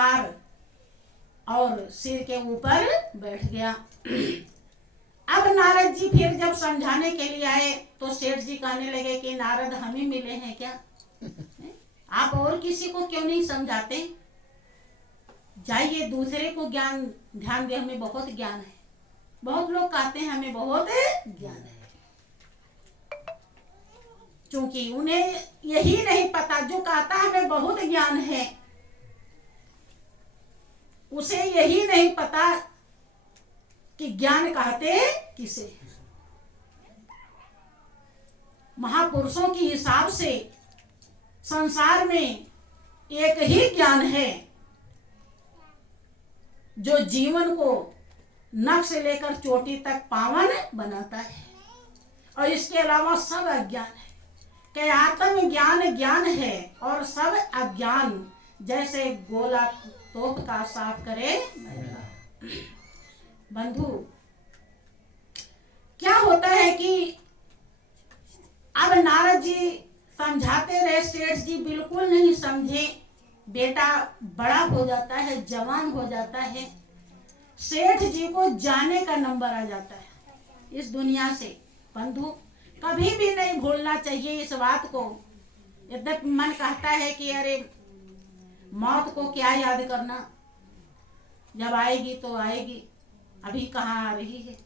Car और सिर के ऊपर बैठ गया। अब नारद जी फिर जब समझाने के लिए आए तो सेठ जी कहने लगे कि नारद हम ही मिले हैं क्या, आप और किसी को क्यों नहीं समझाते, जाइए दूसरे को ज्ञान ध्यान दे, हमें बहुत ज्ञान है। बहुत लोग कहते हैं हमें बहुत ज्ञान है, क्योंकि उन्हें यही नहीं पता, जो कहता हमें बहुत ज्ञान है उसे यही नहीं पता कि ज्ञान कहते किसे। महापुरुषों के हिसाब से संसार में एक ही ज्ञान है जो जीवन को नख से लेकर चोटी तक पावन बनाता है, और इसके अलावा सब अज्ञान है। कि आत्म ज्ञान ज्ञान है और सब अज्ञान जैसे गोला तोप का साफ करे। बंधु, क्या होता है कि अब नारद जी समझाते रहे, सेठ जी बिल्कुल नहीं समझे। बेटा बड़ा हो जाता है, जवान हो जाता है, सेठ जी को जाने का नंबर आ जाता है इस दुनिया से। बंधु, कभी भी नहीं भूलना चाहिए इस बात को। यद्यपि मन कहता है कि अरे मौत को क्या याद करना, जब आएगी तो आएगी, अभी कहाँ आ रही है,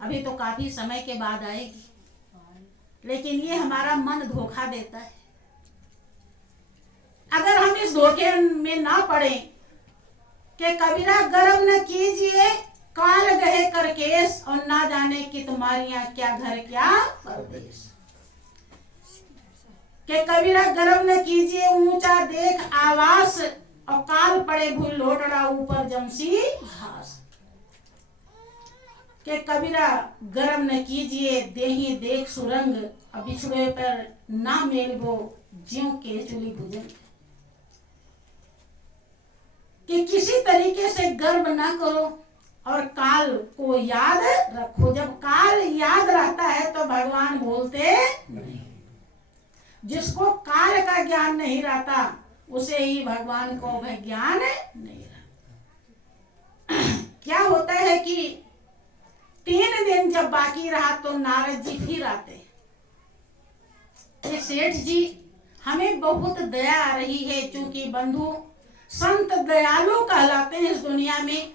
अभी तो काफी समय के बाद आएगी। लेकिन ये हमारा मन धोखा देता है। अगर हम इस धोखे में ना पड़े कि कबीरा गर्व न कीजिए काल गए कर केस, और ना जाने कि तुम्हारियां क्या घर क्या परदेश। कि कबीरा गर्व न कीजिए ऊंचा देख आवास, और काल पड़े भूल लोटड़ा ऊपर जमसी घास। कि कबीरा गर्व न कीजिए देही देख सुरंग, अब बिछड़े पर ना मेल वो ज्यों के चुली भुजंग। कि किसी तरीके से गर्व ना करो और काल को याद रखो। जब काल याद रहता है तो भगवान बोलते नहीं। जिसको काल का ज्ञान नहीं रहता उसे ही भगवान को वह ज्ञान नहीं रहता। क्या होता है कि 3 दिन जब बाकी रहा तो नारद जी फिर आते। ये सेठ जी हमें बहुत दया आ रही है, क्योंकि बंधु संत दयालु कहलाते हैं इस दुनिया में।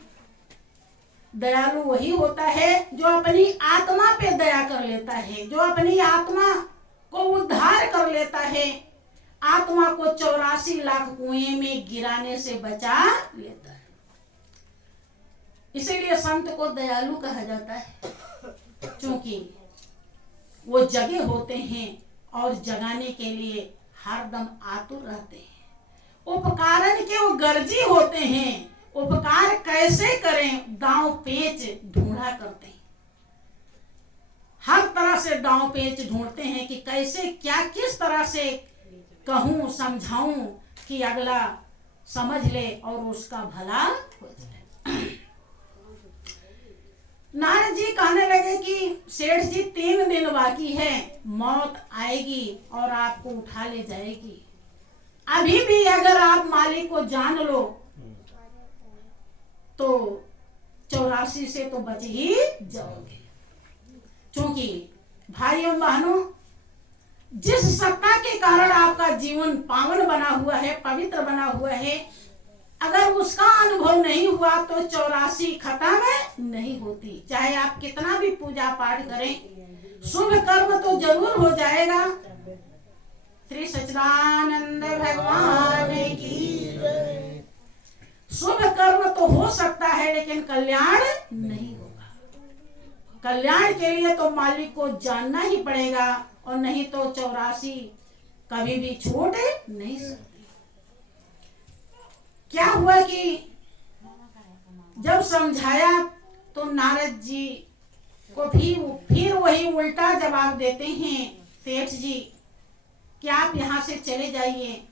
दयालु वही होता है जो अपनी आत्मा पे दया कर लेता है, जो अपनी आत्मा को उद्धार कर लेता है, आत्मा को 84 लाख कुएं में गिराने से बचा लेता है। इसीलिए संत को दयालु कहा जाता है, क्योंकि वो जगे होते हैं और जगाने के लिए हरदम आतुर रहते हैं। उपकारन के वो गर्जी होते हैं, उपकार कैसे करें दांव पेच ढूंढा करते हैं। हर तरह से दांव पेच ढूंढते हैं कि कैसे क्या किस तरह से कहूं समझाऊं कि अगला समझ ले और उसका भला हो जाए। नारद जी कहने लगे कि सेठ जी 3 दिन बाकी है, मौत आएगी और आपको उठा ले जाएगी। अभी भी अगर आप मालिक को जान लो तो 84 से तो बच ही जाओगे। क्योंकि भाइयों बहनों, जिस सत्ता के कारण आपका जीवन पावन बना हुआ है, पवित्र बना हुआ है, अगर उसका अनुभव नहीं हुआ तो 84 खत्म नहीं होती। चाहे आप कितना भी पूजा पाठ करें, शुभ कर्म तो जरूर हो जाएगा। श्री सच्चिदानंद भगवान की शुभ कर्म तो हो सकता है, लेकिन कल्याण नहीं होगा। कल्याण के लिए तो मालिक को जानना ही पड़ेगा, और नहीं तो 84 कभी भी छूट नहीं सकती। क्या हुआ कि जब समझाया तो नारद जी को फिर वही उल्टा जवाब देते हैं सेठ जी कि आप यहाँ से चले जाइए,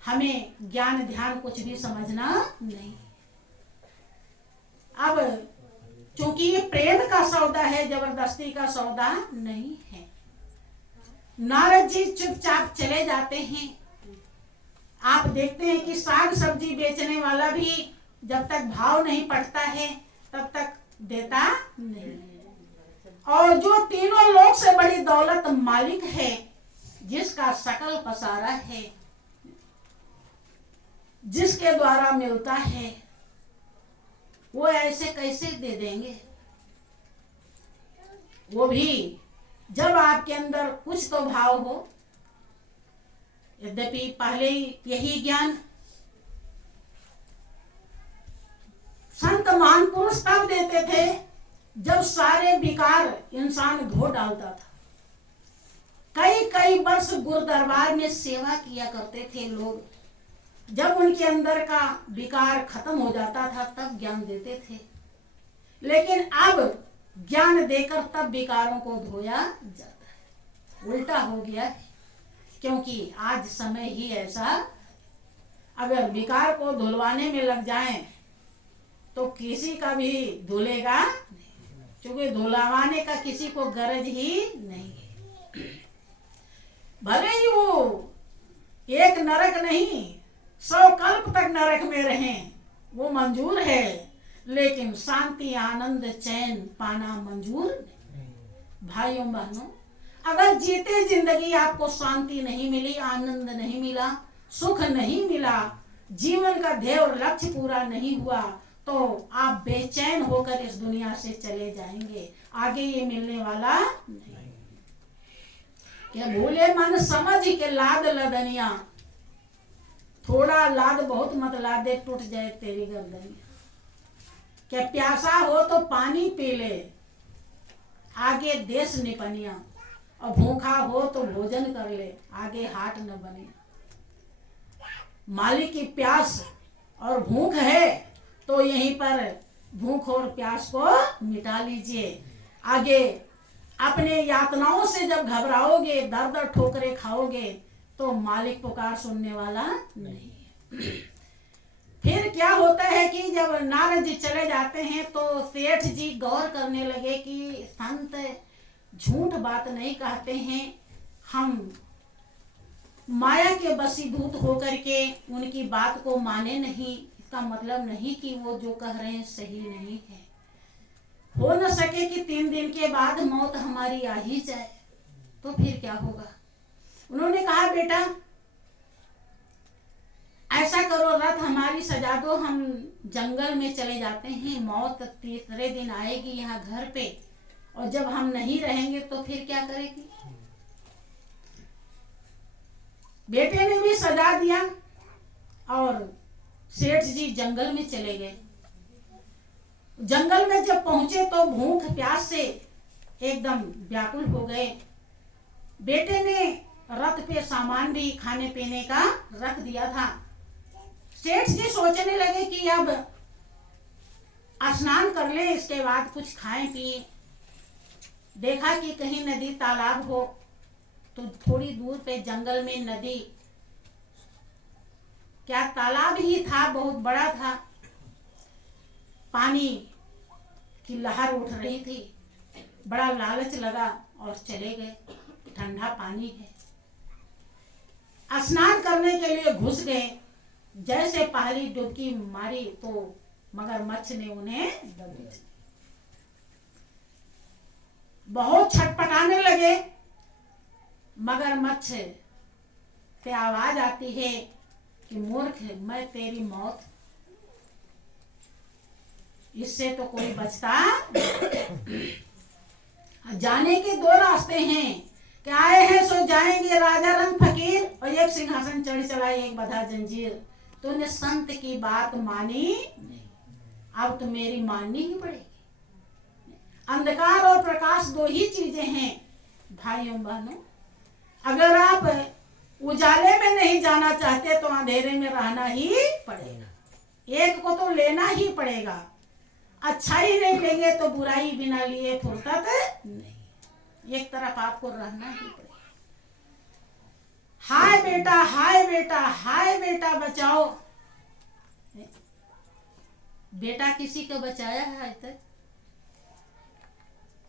हमें ज्ञान ध्यान कुछ भी समझना नहीं। अब क्योंकि ये प्रेम का सौदा है, जबरदस्ती का सौदा नहीं है। नारद जी चुपचाप चले जाते हैं। आप देखते हैं कि साग सब्जी बेचने वाला भी जब तक भाव नहीं पड़ता है तब तक देता नहीं। और जो तीनों लोक से बड़ी दौलत मालिक है, जिसका सकल पसारा है, जिसके द्वारा मिलता है, वो ऐसे कैसे दे देंगे? वो भी जब आपके अंदर कुछ तो भाव हो। यद्यपि पहले यही ज्ञान संत महान पुरुष तब देते थे जब सारे विकार इंसान धो डालता था। कई कई वर्ष गुरु दरबार में सेवा किया करते थे लोग। जब उनके अंदर का विकार खत्म हो जाता था तब ज्ञान देते थे। लेकिन अब ज्ञान देकर तब विकारों को धोया जाता है। उल्टा हो गया है, क्योंकि आज समय ही ऐसा, अगर विकार को धुलवाने में लग जाएं तो किसी का भी धुलेगा नहीं, क्योंकि धुलवाने का किसी को गरज ही नहीं है। भले ही वो एक नरक नहीं 100 कल्प तक नरक में रहें, वो मंजूर है, लेकिन शांति आनंद चैन पाना मंजूर नहीं। भाइयों बहनों, अगर जीते जिंदगी आपको शांति नहीं मिली, आनंद नहीं मिला, सुख नहीं मिला, जीवन का ध्येय और लक्ष्य पूरा नहीं हुआ, तो आप बेचैन होकर इस दुनिया से चले जाएंगे। आगे ये मिलने वाला नहीं। क्या भूले मन समझ के लाद लदनिया, थोड़ा लाद बहुत मत लादे, टूट जाए तेरी गर्दनिया। क्या प्यासा हो तो पानी पी ले, आगे देश निपनिया, और भूखा हो तो भोजन कर ले, आगे हाट न बनिया। मालिक की प्यास और भूख है तो यहीं पर भूख और प्यास को मिटा लीजिए। आगे अपने यातनाओं से जब घबराओगे, दर दर ठोकरे खाओगे, तो मालिक पुकार सुनने वाला नहीं। फिर क्या होता है कि जब नारद जी चले जाते हैं तो सेठ जी गौर करने लगे कि संत झूठ बात नहीं कहते हैं, हम माया के वशीभूत होकर के उनकी बात को माने नहीं, इसका मतलब नहीं कि वो जो कह रहे हैं सही नहीं है। हो न सके कि 3 दिन के बाद मौत हमारी आ ही जाए, तो फिर क्या होगा? उन्होंने कहा, बेटा ऐसा करो, रथ हमारी सजा दो, हम जंगल में चले जाते हैं, मौत तीसरे दिन आएगी यहाँ घर पे, और जब हम नहीं रहेंगे तो फिर क्या करेगी? बेटे ने भी सजा दिया और सेठ जी जंगल में चले गए। जंगल में जब पहुंचे तो भूख प्यास से एकदम व्याकुल हो गए। बेटे ने रथ पे सामान भी खाने पीने का रख दिया था। सेठ जी सोचने लगे कि अब स्नान कर ले, इसके बाद कुछ खाएं पिए। देखा कि कहीं नदी तालाब हो, तो थोड़ी दूर पे जंगल में नदी, क्या तालाब ही था, बहुत बड़ा था, पानी की लहर उठ रही थी। बड़ा लालच लगा और चले गए, ठंडा पानी है। स्नान करने के लिए घुस गए। जैसे पहली डुबकी मारी तो मगरमच्छ ने उन्हें दबोच, बहुत छटपटाने लगे। मगरमच्छ से आवाज आती है कि मूर्ख, मैं तेरी मौत, इससे तो कोई बचता। जाने के 2 रास्ते हैं कि आए हैं सो जाएंगे, राजा रंग फकीर, और एक सिंहासन चढ़ चला एक बधा जंजीर। तूने संत की बात मानी नहीं, अब तो मेरी माननी ही पड़ेगी। अंधकार और प्रकाश 2 ही चीजें हैं भाइयों बहनों। अगर आप उजाले में नहीं जाना चाहते तो अंधेरे में रहना ही पड़ेगा। एक को तो लेना ही पड़ेगा। अच्छाई नहीं लेंगे तो बुराई बिना लिए फुर्सत नहीं। एक तरफ आपको रहना ही पड़ेगा। हाय बेटा, हाय बेटा, हाय बेटा बचाओ। बेटा किसी को बचाया है आज तक?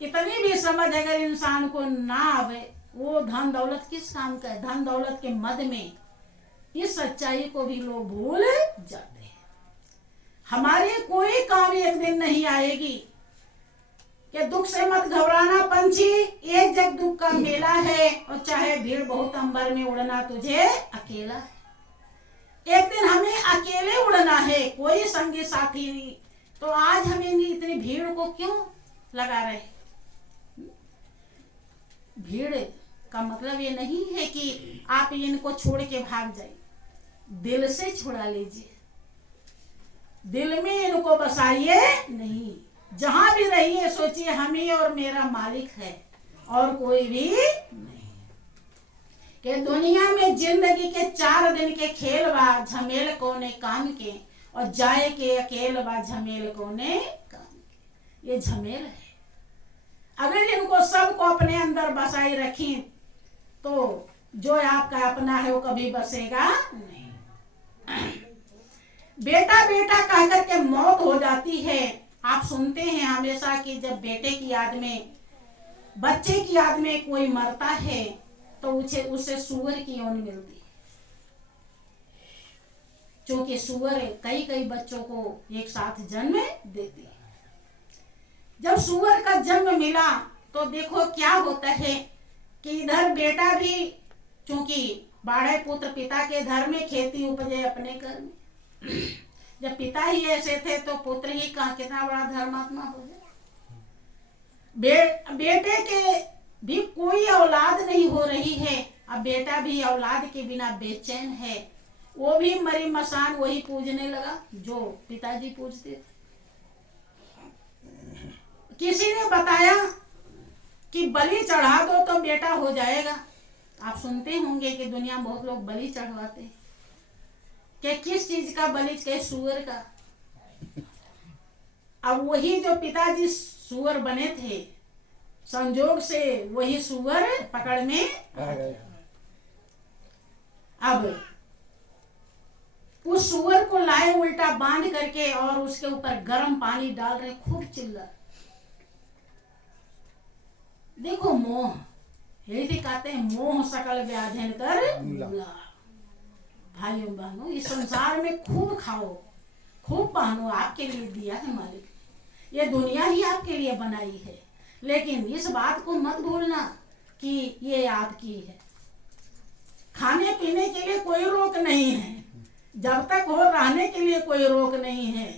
इतनी भी समझ अगर इंसान को ना आवे, वो धन दौलत किस काम का है? धन दौलत के मद में इस सच्चाई को भी लोग भूल जाते हैं। हमारे कोई काम एक दिन नहीं आएगी कि दुख से मत घबराना पंछी, एक जग दुख का मेला है, और चाहे भीड़ बहुत अंबर में उड़ना तुझे अकेला है। एक दिन हमें अकेले उड़ना है, कोई संगी साथी नहीं। तो आज हमें इतनी भीड़ को क्यों लगा रहे? भीड़ का मतलब ये नहीं है कि आप इनको छोड़ के भाग जाइए, दिल से छुड़ा लीजिए, दिल में इनको बसाइए नहीं। जहां भी रहिए सोचिए हम ही और मेरा मालिक है और कोई भी नहीं। कि दुनिया में जिंदगी के 4 दिन के खेल बा, झमेल कोने काम के, और जाए के अकेले बा झमेल कोने काम के। ये झमेल है। अगर इनको सबको अपने अंदर बसाई रखें तो जो आपका अपना है वो कभी बसेगा नहीं। बेटा बेटा कह करके मौत हो जाती है। आप सुनते हैं हमेशा कि जब बेटे की याद में, बच्चे की याद में कोई मरता है तो उसे सूअर की योनि मिलती है, क्योंकि सूअर कई बच्चों को एक साथ जन्म देती है। जब सूअर का जन्म मिला तो देखो क्या होता है कि इधर बेटा भी, क्योंकि बाढ़े पुत्र पिता के घर में, खेती उपजे अपने घर में। जब पिता ही ऐसे थे तो पुत्र ही कितना बड़ा धर्मात्मा हो जाए। बेटे के भी कोई औलाद नहीं हो रही है, अब बेटा भी औलाद के बिना बेचैन है। वो भी मरी मसान वही पूजने लगा जो पिताजी पूजते थे। किसी ने बताया कि बलि चढ़ा दो तो बेटा हो जाएगा। आप सुनते होंगे कि दुनिया में बहुत लोग बलि चढ़वाते हैं। कि किस चीज का बलि? के सूअर का। अब वही जो पिताजी सूअर बने थे, संजोग से वही सूअर पकड़ में आ गया। अब उस सूअर को लाए उल्टा बांध करके और उसके ऊपर गर्म पानी डाल रहे, खूब चिल्ला। देखो मोह, यही कहते हैं मोह सकल व्याधिन कर मूला। भाइयों बहनों, इस संसार में खूब खाओ, खूब पहनो, आपके लिए दिया है मालिक। ये दुनिया ही आपके लिए बनाई है, लेकिन इस बात को मत भूलना कि ये आपकी है। खाने पीने के लिए कोई रोक नहीं है, जब तक हो रहने के लिए कोई रोक नहीं है,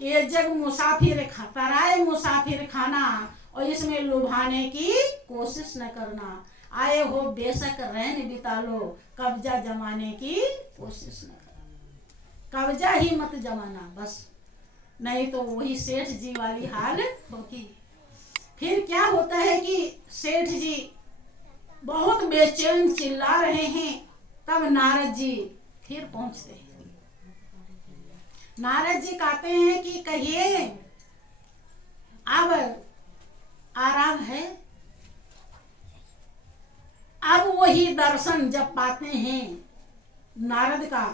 कि ये जग मुसाफिर तराए मुसाफिर खाना, और इसमें लुभाने की कोशिश न करना। आए हो बेशक रहन बिता लो, कब्जा जमाने की कोशिश न करना। कब्जा ही मत जमाना बस, नहीं तो वही सेठ जी वाली हाल होगी। फिर क्या होता है कि सेठ जी बहुत बेचैन चिल्ला रहे हैं, तब नारद जी फिर पहुंचते हैं। नारद जी कहते हैं कि कहिए अब आराम है। अब वही दर्शन जब पाते हैं नारद का,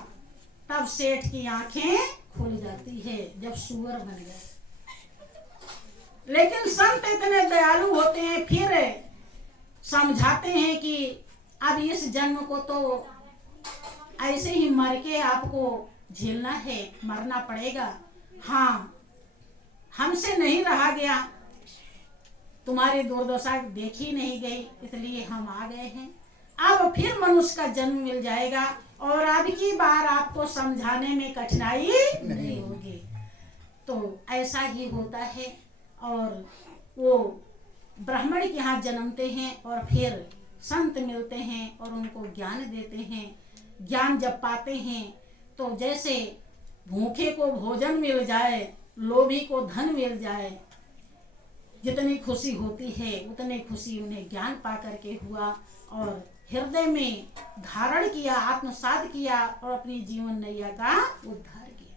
तब सेठ की आंखें खुल जाती है, जब सूअर बन गए। लेकिन संत इतने दयालु होते हैं, फिर समझाते हैं कि अब इस जन्म को तो ऐसे ही मर के आपको झेलना है, मरना पड़ेगा। हाँ, हमसे नहीं रहा गया, तुम्हारी दुर्दशा देखी नहीं गई, इसलिए हम आ गए हैं। अब फिर मनुष्य का जन्म मिल जाएगा और अब की बार आपको समझाने में कठिनाई नहीं होगी। तो ऐसा ही होता है। और वो ब्राह्मण के यहाँ जन्मते हैं और फिर संत मिलते हैं और उनको ज्ञान देते हैं। ज्ञान जब पाते हैं तो जैसे भूखे को भोजन मिल जाए, लोभी को धन मिल जाए, जितनी खुशी होती है उतनी खुशी उन्हें ज्ञान पा करके हुआ और हृदय में धारण किया, आत्मसात किया और अपनी जीवन नैया का उद्धार किया।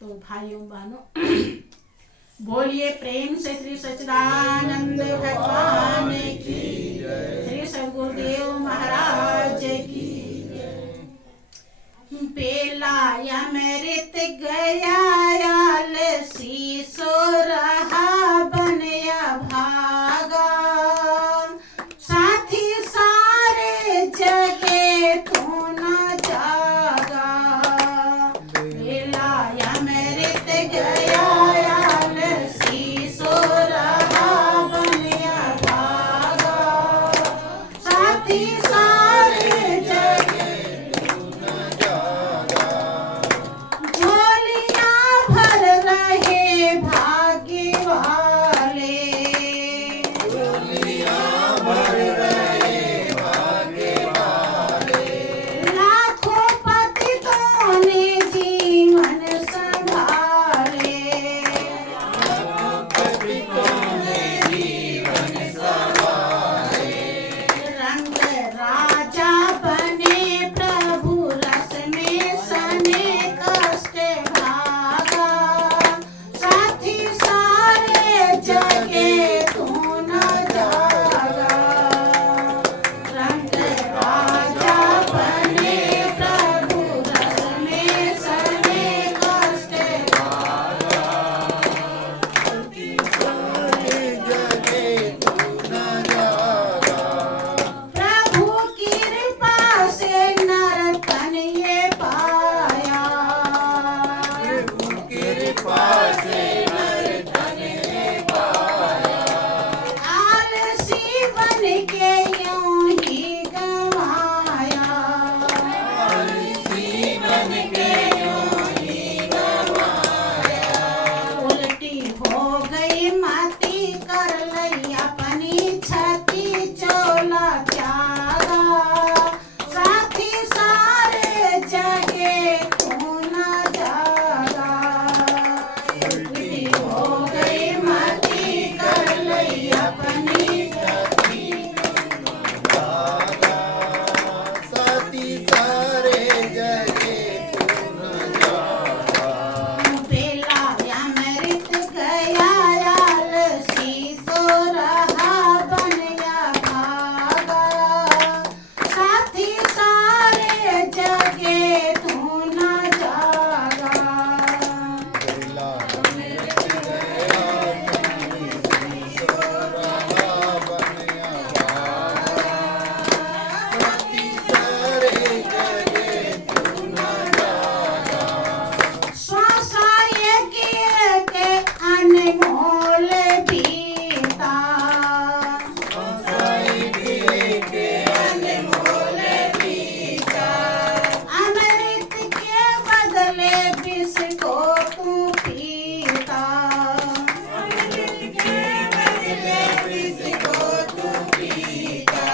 तो भाइयों बहनों, बोलिए प्रेम से श्री सच्चिदानंद भगवान की, श्री सद्गुरुदेव महाराज की। बेलाया मेरित गया शीशो रहा बनया भागा, साथी सारे जगे तू न जा किसको तू पीता, अमृत के बदले किसको तू पीता।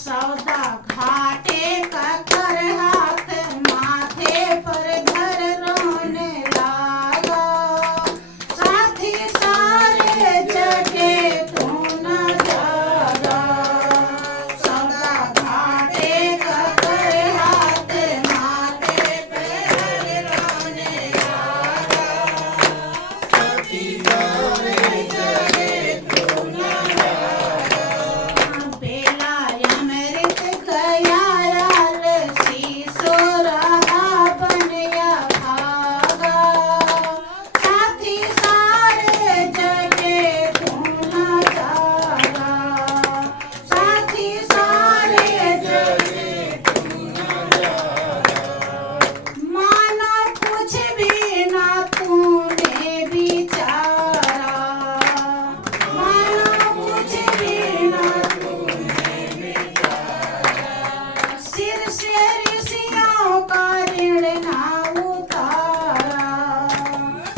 सौदा घाटे का कर हाथ माथे पर धर रोने लागा, साथी सारे जगे तू न जागा। सौदा घाटे का कर हाथ माथे पर रोने लागा, साथी सारे जगे तू न जागा। बेला अमृत गया यार शीशो रहा बनया भागा, साथी सारे जगे तू न जागा, साथी सारे जगे तू न जागा। माना कुछ भी ना तूने बिचारा, माना कुछ भी ना सिर से ऋषियों का ऋण ना उतारा,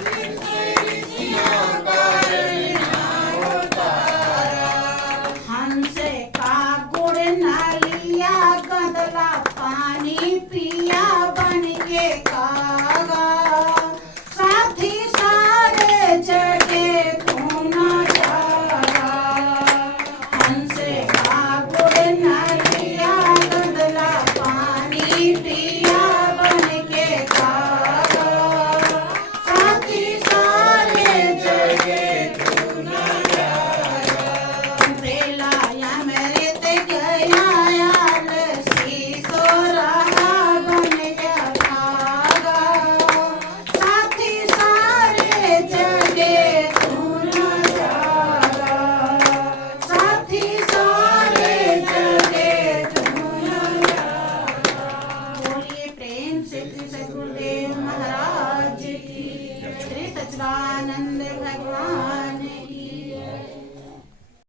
ऋषियों का ऋण उतारा। हंस का गुड़ न लिया गदला पानी पिया बन के कागा, साथी सारे जगे तू न जागा। हंस का गुड़ न लिया गदला पानी पिया बन के कागा, साथी सारे जगे तू न जागा। बेला अमृत गया यार शीशो रहा बनया भागा, साथी सारे जगे तू न जागा, साथी सारे जगे तू न जागा। बोलिए प्रेम से श्री सद्गुरुदेव महाराज की, श्री सच्चिदानंद भगवान की।